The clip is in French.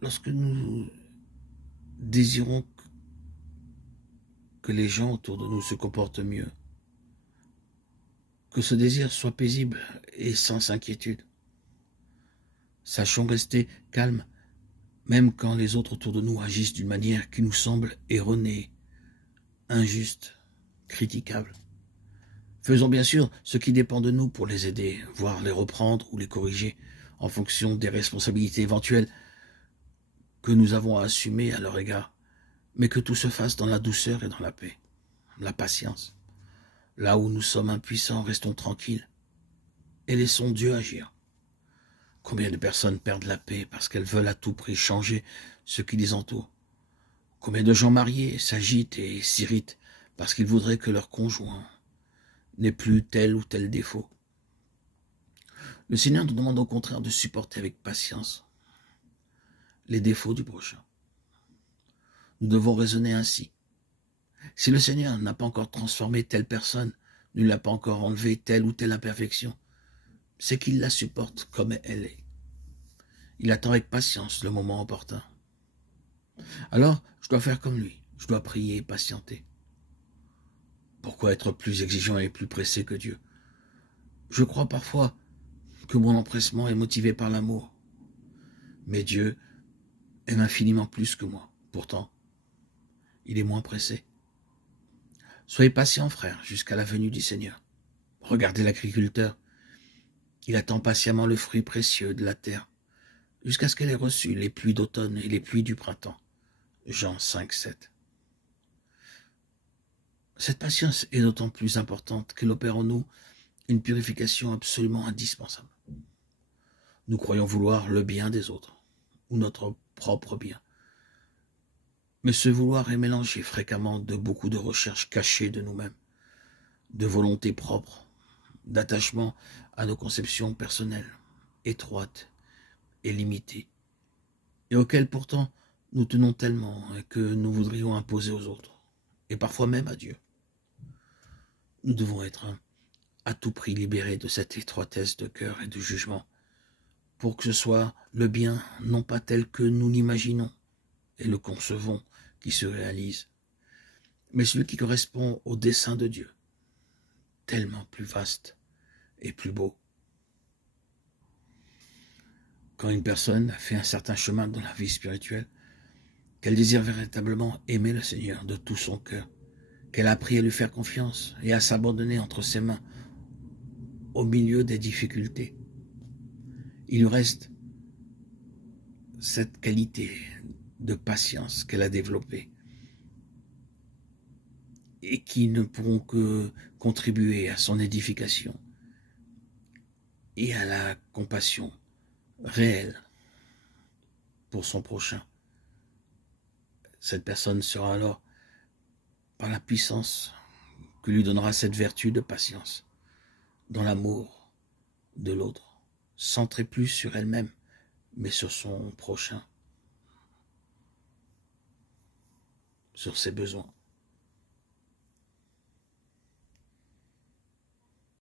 lorsque nous désirons que les gens autour de nous se comportent mieux, que ce désir soit paisible et sans inquiétude, sachons rester calmes, même quand les autres autour de nous agissent d'une manière qui nous semble erronée, injuste, critiquable. Faisons bien sûr ce qui dépend de nous pour les aider, voire les reprendre ou les corriger en fonction des responsabilités éventuelles que nous avons à assumer à leur égard, mais que tout se fasse dans la douceur et dans la paix, la patience. Là où nous sommes impuissants, restons tranquilles et laissons Dieu agir. Combien de personnes perdent la paix parce qu'elles veulent à tout prix changer ce qui les entoure? Combien de gens mariés s'agitent et s'irritent parce qu'ils voudraient que leur conjoint n'ait plus tel ou tel défaut? Le Seigneur nous demande au contraire de supporter avec patience les défauts du prochain. Nous devons raisonner ainsi. Si le Seigneur n'a pas encore transformé telle personne, ne lui a pas encore enlevé telle ou telle imperfection, c'est qu'il la supporte comme elle est. Il attend avec patience le moment opportun. Alors, je dois faire comme lui. Je dois prier et patienter. Pourquoi être plus exigeant et plus pressé que Dieu? Je crois parfois que mon empressement est motivé par l'amour. Mais Dieu aime infiniment plus que moi. Pourtant, il est moins pressé. Soyez patient, frère, jusqu'à la venue du Seigneur. Regardez l'agriculteur. Il attend patiemment le fruit précieux de la terre, jusqu'à ce qu'elle ait reçu les pluies d'automne et les pluies du printemps. Jean 5, 7. Cette patience est d'autant plus importante qu'elle opère en nous une purification absolument indispensable. Nous croyons vouloir le bien des autres, ou notre propre bien. Mais ce vouloir est mélangé fréquemment de beaucoup de recherches cachées de nous-mêmes, de volonté propre, d'attachement à nos conceptions personnelles, étroites et limitées, et auxquelles pourtant nous tenons tellement que nous voudrions imposer aux autres, et parfois même à Dieu. Nous devons être à tout prix libérés de cette étroitesse de cœur et de jugement, pour que ce soit le bien, non pas tel que nous l'imaginons et le concevons, qui se réalise, mais celui qui correspond au dessein de Dieu, tellement plus vaste et plus beau. Quand une personne a fait un certain chemin dans la vie spirituelle, qu'elle désire véritablement aimer le Seigneur de tout son cœur, qu'elle a appris à lui faire confiance et à s'abandonner entre ses mains au milieu des difficultés, il lui reste cette qualité de patience qu'elle a développée et qui ne pourront que contribuer à son édification et à la compassion réelle pour son prochain. Cette personne sera alors, par la puissance que lui donnera cette vertu de patience, dans l'amour de l'autre, centrée plus sur elle-même, mais sur son prochain, sur ses besoins.